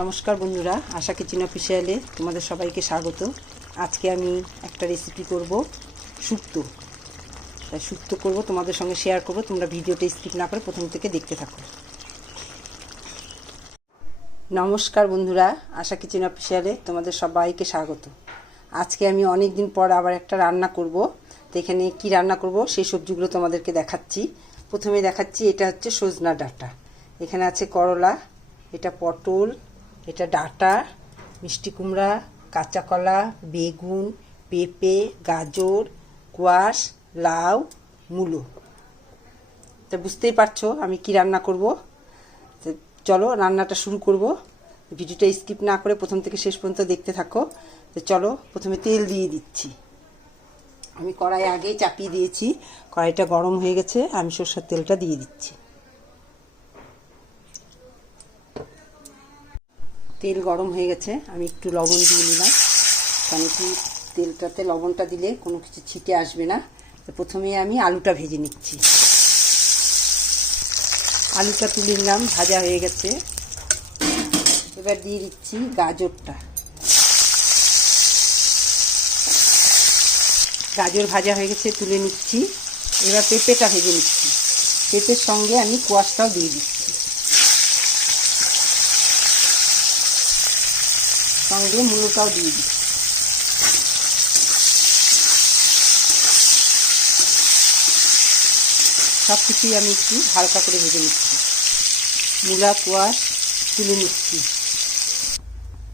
নমস্কার বন্ধুরা, আশা কিচেন অফিসিয়ালে তোমাদের সবাইকে স্বাগত। আজকে আমি একটা রেসিপি করব, শুক্তো। তাই শুক্তো করব, তোমাদের সঙ্গে শেয়ার করব, তোমরা ভিডিওটা স্কিপ না করে প্রথম থেকে দেখতে থাকো। নমস্কার বন্ধুরা, আশা কিচেন অফিসিয়ালে তোমাদের সবাইকে স্বাগত। আজকে আমি অনেক দিন পর আবার একটা রান্না করব। তো এখানে কী রান্না করব, সেই সবজিগুলো তোমাদেরকে দেখাচ্ছি। প্রথমে দেখাচ্ছি, এটা হচ্ছে সজনা ডাঁটা। এখানে আছে করলা, এটা পটল এটা ডাঁটা, মিষ্টি কুমড়া কাঁচা কলা বেগুন, পেঁপে, গাজর, কোয়াশ, লাউ, মূলো। তা বুঝতেই পারছ আমি কি রান্না করব? চলো রান্নাটা শুরু করব। ভিডিওটা স্কিপ না করে প্রথম থেকে শেষ পর্যন্ত দেখতে থাকো। তো চলো প্রথমে তেল দিয়ে দিচ্ছি। আমি কড়াই আগেই চাপিয়ে দিয়েছি। কড়াইটা গরম হয়ে গেছে, আমি সর্ষের তেলটা দিয়ে দিচ্ছি। তেল গরম হয়ে গেছে, আমি একটু লবণ দিয়ে নিলাম। কারণ কি, তেলটাতে লবণটা দিলে কোনো কিছু ছিটে আসবে না। তো প্রথমে আমি আলুটা ভেজে নিচ্ছি। আলুটা তুলে নিলাম, ভাজা হয়ে গেছে। এবার দিয়ে দিচ্ছি গাজরটা। গাজর ভাজা হয়ে গেছে, তুলে নিচ্ছি। এবার পেঁপেটা ভেজে নিচ্ছি। পেঁপের সঙ্গে আমি কোয়াশটাও দিয়ে দিচ্ছি। সঙ্গে মূলোটাও দিয়ে দিচ্ছি সব কিছুই আমি একটু হালকা করে ভেজে নিচ্ছি। মূলা, কোয়াশ তুলে নিচ্ছি।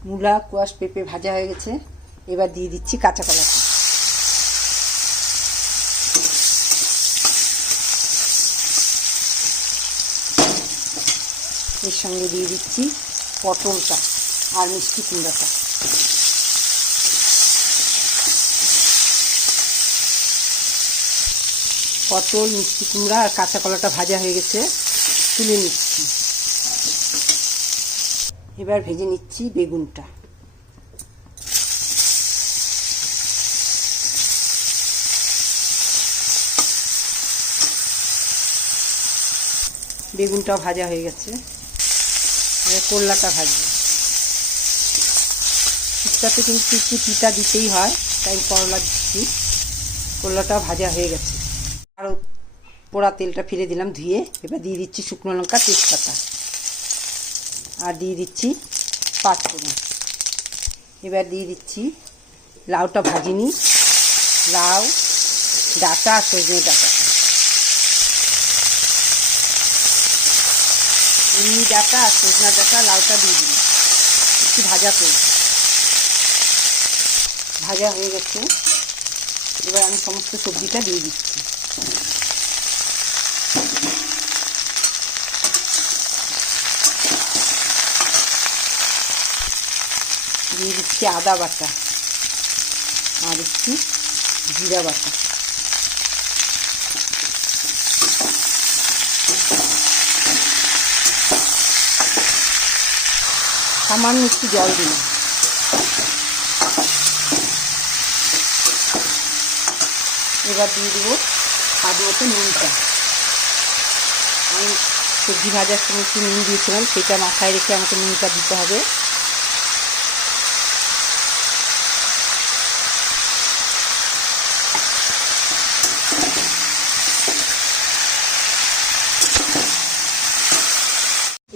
মূলা, কোয়াশ পেঁপে ভাজা হয়ে গেছে। এবার দিয়ে দিচ্ছি কাঁচা কলাটা এর সঙ্গে দিয়ে দিচ্ছি পটলটা। আর মিষ্টি কুমড়াটা। পটল, মিষ্টি কুমড়া আর কাঁচা কলাটা ভাজা হয়ে গেছে। তুলে নিচ্ছি। এবার ভেজে নিচ্ছি বেগুনটা। বেগুনটাও ভাজা হয়ে গেছে। এবার করলাটা শীতটাতে কিন্তু একটু তিতা দিতেই হয়, তাই করলা দিচ্ছি। করলাটাও ভাজা হয়ে গেছে। আরও পোড়া তেলটা ফেলে দিলাম ধুয়ে, এবার দিয়ে দিচ্ছি শুকনো লঙ্কা, তেজপাতা। আর দিয়ে দিচ্ছি পাঁচফোড়ন। এবার দিয়ে দিচ্ছি লাউটা ভাজিনি। লাউ, ডাটা আর সজনে ডাটা। এমনি ডাটা আর সজনা ডাটা লাউটা দিয়ে দিলাম। একটু ভাজা করব। ভাজা হয়ে গেছে। এবার আমি সমস্ত সবজিটা দিয়ে দিচ্ছি। দিয়ে দিচ্ছি আদা বাটা আর একটু জিরা বাটা। সামান্য একটু জল দিলাম। এবার দিয়ে দেবো স্বাদ মতো নুনটা। আমি সবজি ভাজার সময় একটু নুন দিয়েছিলাম, সেটা মাথায় রেখে আমাকে নুনটা দিতে হবে।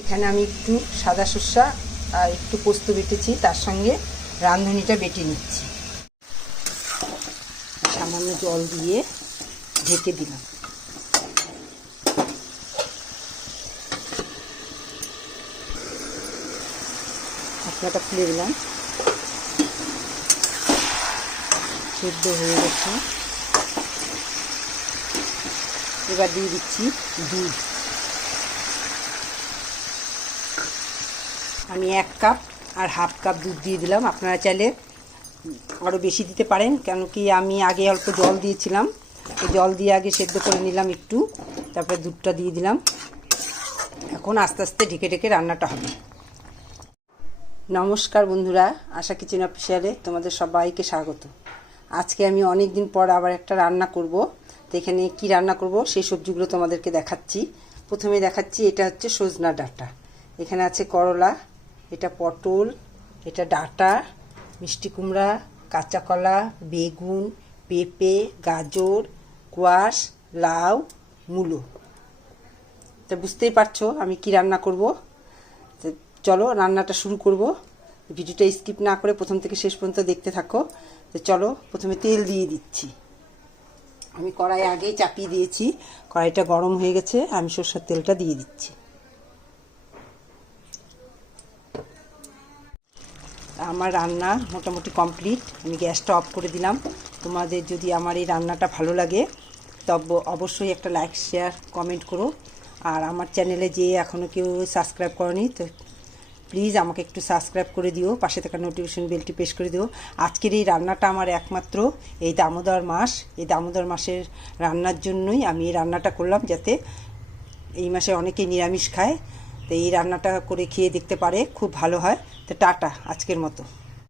এখানে আমি একটু সাদা সর্ষা আর একটু পোস্ত বেটেছি, তার সঙ্গে রাঁধুনিটা বেটে নিচ্ছি। সামান্য জল দিয়ে ঢেকে দিলাম। ঢাকনাটা খুলে দিলাম। সেদ্ধ হয়ে গেছে। এবার দিয়ে দিচ্ছি দুধ। আমি এক কাপ আর হাফ কাপ দুধ দিয়ে দিলাম। আপনারা চাইলে আরও বেশি দিতে পারেন কেন কি আমি আগে অল্প জল দিয়েছিলাম। জল দিয়ে আগে সেদ্ধ করে নিলাম একটু, তারপরে দুধটা দিয়ে দিলাম। এখন আস্তে আস্তে ঢেকে ঢেকে রান্নাটা হবে। নমস্কার বন্ধুরা, আশা কিচেন অফিসিয়ালে তোমাদের সবাইকে স্বাগত। আজকে আমি অনেক দিন পর আবার একটা রান্না করব। তো এখানে কি রান্না করব, সেই সবজিগুলো তোমাদেরকে দেখাচ্ছি। প্রথমে দেখাচ্ছি, এটা হচ্ছে সজনা ডাঁটা। এখানে আছে করলা, এটা পটল, এটা ডাটা মিষ্টি কুমড়া, কাঁচা কলা, বেগুন, পেঁপে, গাজর, কোয়াশ, লাউ, মূলো। তা বুঝতেই পারছ আমি কি রান্না করব? চলো রান্নাটা শুরু করব। ভিডিওটা স্কিপ না করে প্রথম থেকে শেষ পর্যন্ত দেখতে থাকো। তো চলো প্রথমে তেল দিয়ে দিচ্ছি। আমি কড়াই আগেই চাপিয়ে দিয়েছি। কড়াইটা গরম হয়ে গেছে। আমি সর্ষের তেলটা দিয়ে দিচ্ছি। আমার রান্না মোটামুটি কমপ্লিট। আমি গ্যাসটা অফ করে দিলাম। তোমাদের যদি আমার এই রান্নাটা ভালো লাগে, তবে অবশ্যই একটা লাইক, শেয়ার, কমেন্ট করো। আর আমার চ্যানেলে যে এখনও কেউ সাবস্ক্রাইব করনি, তো প্লিজ আমাকে একটু সাবস্ক্রাইব করে দিও, পাশে থাকা নোটিফিকেশন বেলটি প্রেস করে দিও। আজকের এই রান্নাটা আমার একমাত্র এই দামোদর মাস। এই দামোদর মাসের রান্নার জন্যই আমি এই রান্নাটা করলাম যাতে এই মাসে অনেকেই নিরামিষ খায়। তো এই রান্নাটা করে খেয়ে দেখতে পারে খুব ভালো হয়। তো টাটা আজকের মতো।